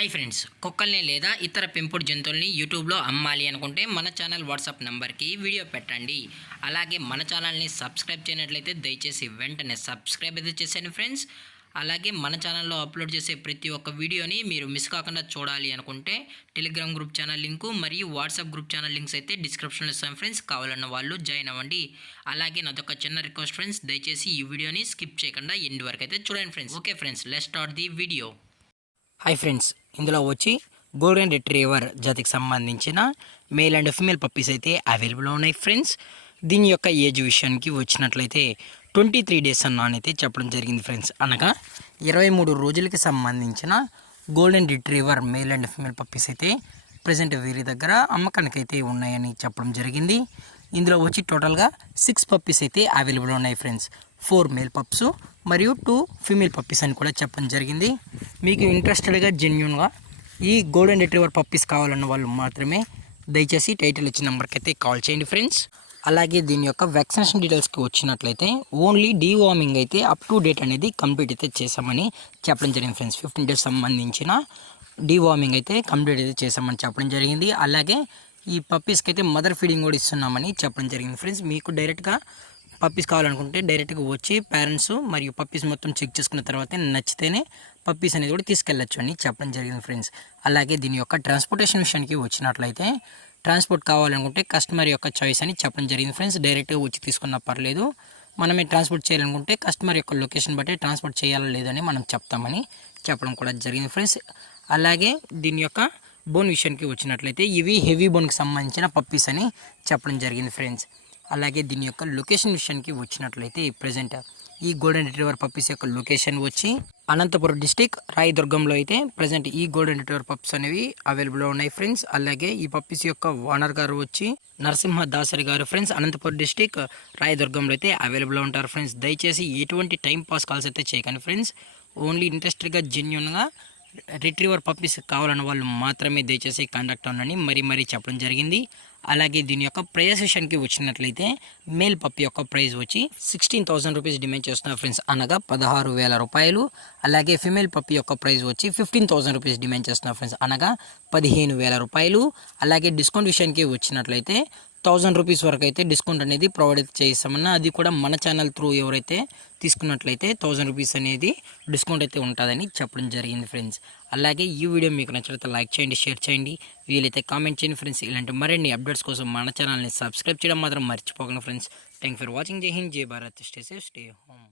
Hi friends, కుక్కల్ని లేదా ఇతర పెంపుడు జంతువుల్ని యూట్యూబ్లో అమ్మాలి అనుకుంటే మన ఛానల్ వాట్సాప్ నెంబర్కి వీడియో పెట్టండి. అలాగే మన ఛానల్ని సబ్స్క్రైబ్ చేయనట్లయితే దయచేసి వెంటనే సబ్స్క్రైబ్ అయితే చేసేయండి ఫ్రెండ్స్. అలాగే మన ఛానల్లో అప్లోడ్ చేసే ప్రతి ఒక్క వీడియోని మీరు మిస్ కాకుండా చూడాలి అనుకుంటే టెలిగ్రామ్ గ్రూప్ ఛానల్ లింకు మరియు వాట్సాప్ గ్రూప్ ఛానల్ లింక్స్ అయితే డిస్క్రిప్షన్లో ఇస్తాం ఫ్రెండ్స్. కావాలన్న వాళ్ళు జాయిన్ అవ్వండి. అలాగే నాదొక చిన్న రిక్వెస్ట్ ఫ్రెండ్స్, దయచేసి ఈ వీడియోని స్కిప్ చేయకుండా ఎండ్ వరకు అయితే చూడండి friends. Okay friends, let's start the video. Hi friends, ఇందులో వచ్చి గోల్డెన్ రిట్రీవర్ జాతికి సంబంధించిన మేల్ అండ్ ఫీమేల్ పప్పీస్ అయితే అవైలబుల్లో ఉన్నాయి ఫ్రెండ్స్. దీని యొక్క ఏజ్ విషయానికి వచ్చినట్లయితే 23 డేస్ అన్నైతే చెప్పడం జరిగింది ఫ్రెండ్స్. అనగా 23 రోజులకి సంబంధించిన golden retriever male and female puppies అయితే ప్రజెంట్ వీరి దగ్గర అమ్మకానికి అయితే ఉన్నాయని చెప్పడం జరిగింది. ఇందులో వచ్చి టోటల్గా 6 పప్పీస్ అయితే అవైలబుల్ ఉన్నాయి ఫ్రెండ్స్. 4 మేల్ పప్స్ మరియు 2 ఫీమేల్ పప్పీస్ అని కూడా చెప్పడం జరిగింది. మీకు ఇంట్రెస్టెడ్గా జెన్యున్గా ఈ గోల్డెన్ రిట్రీవర్ పప్పీస్ కావాలన్న వాళ్ళు మాత్రమే దయచేసి టైటిల్ ఇచ్చిన నెంబర్కి అయితే కాల్ చేయండి ఫ్రెండ్స్. అలాగే దీని యొక్క వ్యాక్సినేషన్ డీటెయిల్స్కి వచ్చినట్లయితే ఓన్లీ డీవార్మింగ్ అయితే అప్ టు డేట్ అనేది కంప్లీట్ అయితే చేసామని చెప్పడం జరిగింది ఫ్రెండ్స్. 15 డేస్ సంబంధించిన డీవార్మింగ్ అయితే కంప్లీట్ అయితే చేసామని చెప్పడం జరిగింది. అలాగే ఈ పప్పీస్కి అయితే మదర్ ఫీడింగ్ కూడా ఇస్తున్నామని చెప్పడం జరిగింది ఫ్రెండ్స్. మీకు డైరెక్ట్గా పప్పీస్ కావాలనుకుంటే డైరెక్ట్గా వచ్చి పేరెంట్స్ మరియు పప్పీస్ మొత్తం చెక్ చేసుకున్న తర్వాత నచ్చితేనే పప్పీస్ అనేది కూడా తీసుకెళ్ళచ్చు అని చెప్పడం జరిగింది ఫ్రెండ్స్. అలాగే దీని యొక్క ట్రాన్స్పోర్టేషన్ విషయానికి వచ్చినట్లయితే ట్రాన్స్పోర్ట్ కావాలనుకుంటే కస్టమర్ యొక్క చాయిస్ అని చెప్పడం జరిగింది ఫ్రెండ్స్. డైరెక్ట్గా వచ్చి తీసుకున్నా పర్లేదు, మనమే ట్రాన్స్పోర్ట్ చేయాలనుకుంటే కస్టమర్ యొక్క లొకేషన్ బట్టి ట్రాన్స్పోర్ట్ చేయాలా లేదని మనం చెప్తామని చెప్పడం కూడా జరిగింది ఫ్రెండ్స్. అలాగే దీని యొక్క బోన్ విషయానికి వచ్చినట్లయితే ఇవి హెవీ బోన్కి సంబంధించిన పప్పీస్ అని చెప్పడం జరిగింది ఫ్రెండ్స్. అలాగే దీని యొక్క లొకేషన్ విషయానికి వచ్చినట్లయితే ప్రజెంట్ ఈ గోల్డెన్ రిట్రీవర్ పప్పీస్ యొక్క లొకేషన్ వచ్చి అనంతపురం డిస్టిక్ రాయదుర్గంలో అయితే ప్రజెంట్ ఈ గోల్డెన్ రిట్రీవర్ పప్పీస్ అనేవి అవైలబుల్లో ఉన్నాయి ఫ్రెండ్స్. అలాగే ఈ పప్పీస్ యొక్క ఓనర్ గారు వచ్చి నరసింహ దాసరి గారు ఫ్రెండ్స్. అనంతపురం డిస్టిక్ రాయదుర్గంలో అయితే అవైలబుల్లో ఉంటారు ఫ్రెండ్స్. దయచేసి ఎటువంటి టైం పాస్ కాల్స్ అయితే చేయకండి ఫ్రెండ్స్. ఓన్లీ ఇంట్రెస్టెడ్గా జెన్యున్గా రిట్రీవర్ పప్పీస్ కావాలన్న వాళ్ళు మాత్రమే దయచేసి కాంటాక్ట్ అవ్వండి మరీ చెప్పడం జరిగింది. అలాగే దీని యొక్క ప్రైస్ విషయానికి వచ్చినట్లయితే మేల్ పప్పీ యొక్క ప్రైస్ వచ్చి 16,000 రూపీస్ డిమాండ్ చేస్తున్నారు ఫ్రెండ్స్, అనగా 16,000 రూపాయలు. అలాగే ఫిమేల్ పప్పీ యొక్క ప్రైస్ వచ్చి 15,000 రూపీస్ డిమాండ్ చేస్తున్నారు ఫ్రెండ్స్, అనగా 15,000 రూపాయలు. అలాగే డిస్కౌంట్ విషయానికి వచ్చినట్లయితే 1000 రూపీస్ వరకు అయితే డిస్కౌంట్ అనేది ప్రొవైడ్ అయితే చేస్తామన్నా, అది కూడా మన ఛానల్ త్రూ ఎవరైతే తీసుకున్నట్లయితే 1000 రూపీస్ అనేది డిస్కౌంట్ అయితే ఉంటుందని చెప్పడం జరిగింది ఫ్రెండ్స్. అలాగే ఈ వీడియో మీకు నచ్చినట్లయితే లైక్ చేయండి, షేర్ చేయండి, వీలైతే కామెంట్ చేయండి ఫ్రెండ్స్. ఇలాంటి మరిన్ని అప్డేట్స్ కోసం మన ఛానల్ని సబ్స్క్రైబ్ చేయడం మాత్రం మర్చిపోకండి ఫ్రెండ్స్. Thank for watching. జై హింద్, జై Bharat, stay safe, stay home.